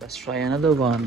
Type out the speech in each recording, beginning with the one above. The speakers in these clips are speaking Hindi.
Let's try another one۔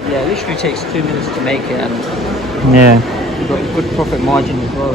Yeah, it literally takes 2 minutes to make it, and you've got a good profit margin as well.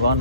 1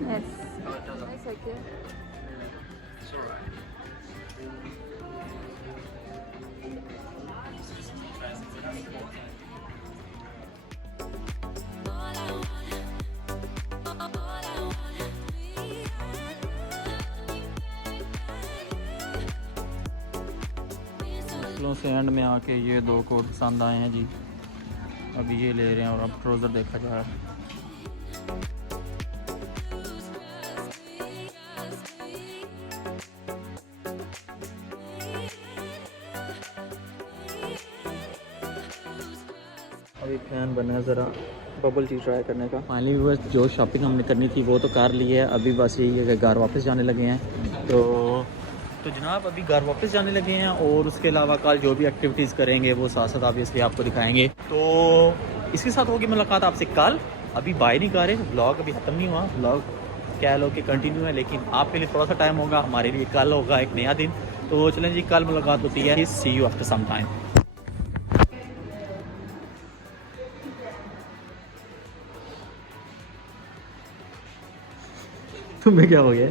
Yes. Nice idea. फसलों से एंड में आके ये 2 कोट पसंद आए हैं जी, अभी ये ले रहे हैं और अब ट्राउज़र देखा जा रहा है। अभी प्लान बना है ज़रा बबल टी ट्राई करने का। फाइनली बस जो शॉपिंग हमने करनी थी वो तो कर ली है, अभी बस यही है कि घर वापस जाने लगे हैं। तो जनाब अभी घर वापस जाने लगे हैं और उसके अलावा कल जो भी एक्टिविटीज़ करेंगे वो साथ साथ ऑब्वियसली आपको दिखाएंगे। तो इसके साथ होगी मुलाकात आपसे कल। अभी बाय नहीं कर रहे, ब्लॉग अभी ख़त्म नहीं हुआ, ब्लॉग क्या लोग के कंटिन्यू है, लेकिन आपके लिए थोड़ा सा टाइम होगा, हमारे लिए कल होगा एक नया दिन। तो चलें जी, कल मुलाकात होती है। सी यू आफ्टर सम टाइम। तुम्हें क्या हो गया?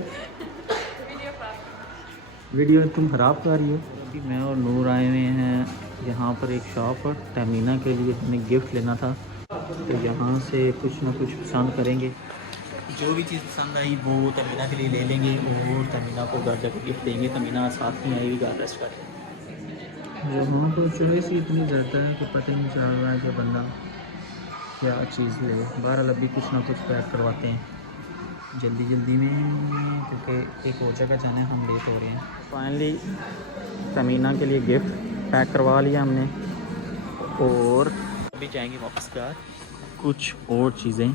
वीडियो में तुम खराब कर रही हो। अभी मैं और नूर आए हुए हैं यहाँ पर एक शॉप पर, तमीना के लिए हमें गिफ्ट लेना था, तो यहाँ से कुछ ना कुछ पसंद करेंगे। जो भी चीज़ पसंद आई वो तमीना के लिए ले लेंगे और तमीना को घर जाकर गिफ्ट देंगे। तमीना साथ में आई हुई घर रेस्ट कर। यहाँ पर चॉइस ही इतनी ज़्यादा है कि पता नहीं चल रहा है कि बंदा क्या चीज़ ले। बहरहाल अभी कुछ ना कुछ पैक करवाते हैं जल्दी जल्दी में, क्योंकि एक और जगह जाना है, हम लेट हो रहे हैं। फाइनली तमीना के लिए गिफ्ट पैक करवा लिया हमने और अभी जाएंगे वापस घर कुछ और चीज़ें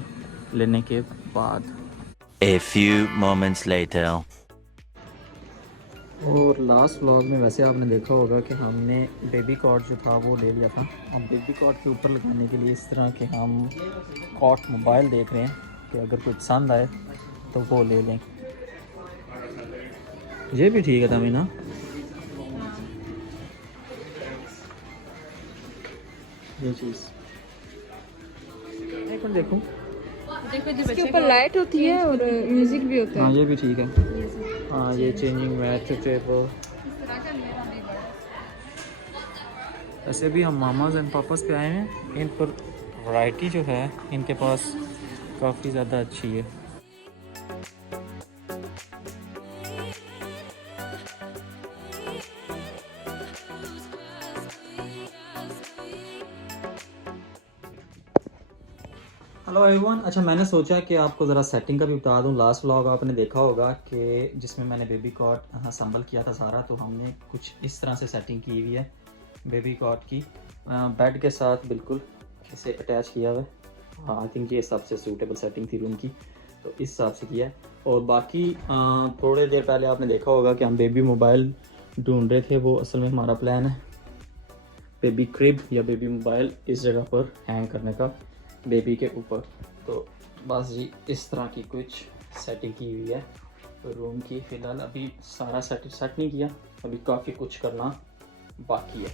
लेने के बाद। A few moments later. और लास्ट व्लॉग में वैसे आपने देखा होगा कि हमने बेबी कॉट जो था वो ले लिया था। हम बेबी कॉट के ऊपर लगाने के लिए इस तरह के हम कॉट मोबाइल देख रहे हैं कि अगर कोई पसंद आए तो वो ले लें। ये भी ठीक है तमीना। ये चीज़ एक मिनट देखूं। इसके ऊपर लाइट होती है और म्यूजिक भी होता है। हाँ ये भी ठीक है। हाँ ये चेंजिंग मैच टेबल। ऐसे भी हम मामाज एंड पापास पे आए हैं, इन पर वैरायटी जो है इनके पास काफ़ी ज़्यादा अच्छी है। Hello everyone. अच्छा मैंने सोचा कि आपको ज़रा सेटिंग का भी बता दूं। लास्ट व्लॉग आपने देखा होगा कि जिसमें मैंने बेबी कॉट असम्बल किया था सारा, तो हमने कुछ इस तरह से सेटिंग की हुई है बेबी कॉट की, बेड के साथ बिल्कुल इसे अटैच किया हुआ है। हाँ आई थिंक ये सबसे सूटेबल सेटिंग थी रूम की, तो इस हिसाब से किया है। और बाकी थोड़ी देर पहले आपने देखा होगा कि हम बेबी मोबाइल ढूंढ रहे थे, वो असल में हमारा प्लान है बेबी क्रिब या बेबी मोबाइल इस जगह पर हैंग करने का बेबी के ऊपर। तो बस जी इस तरह की कुछ सेटिंग की हुई है रूम की। फ़िलहाल अभी सारा सेट नहीं किया, अभी काफ़ी कुछ करना बाकी है।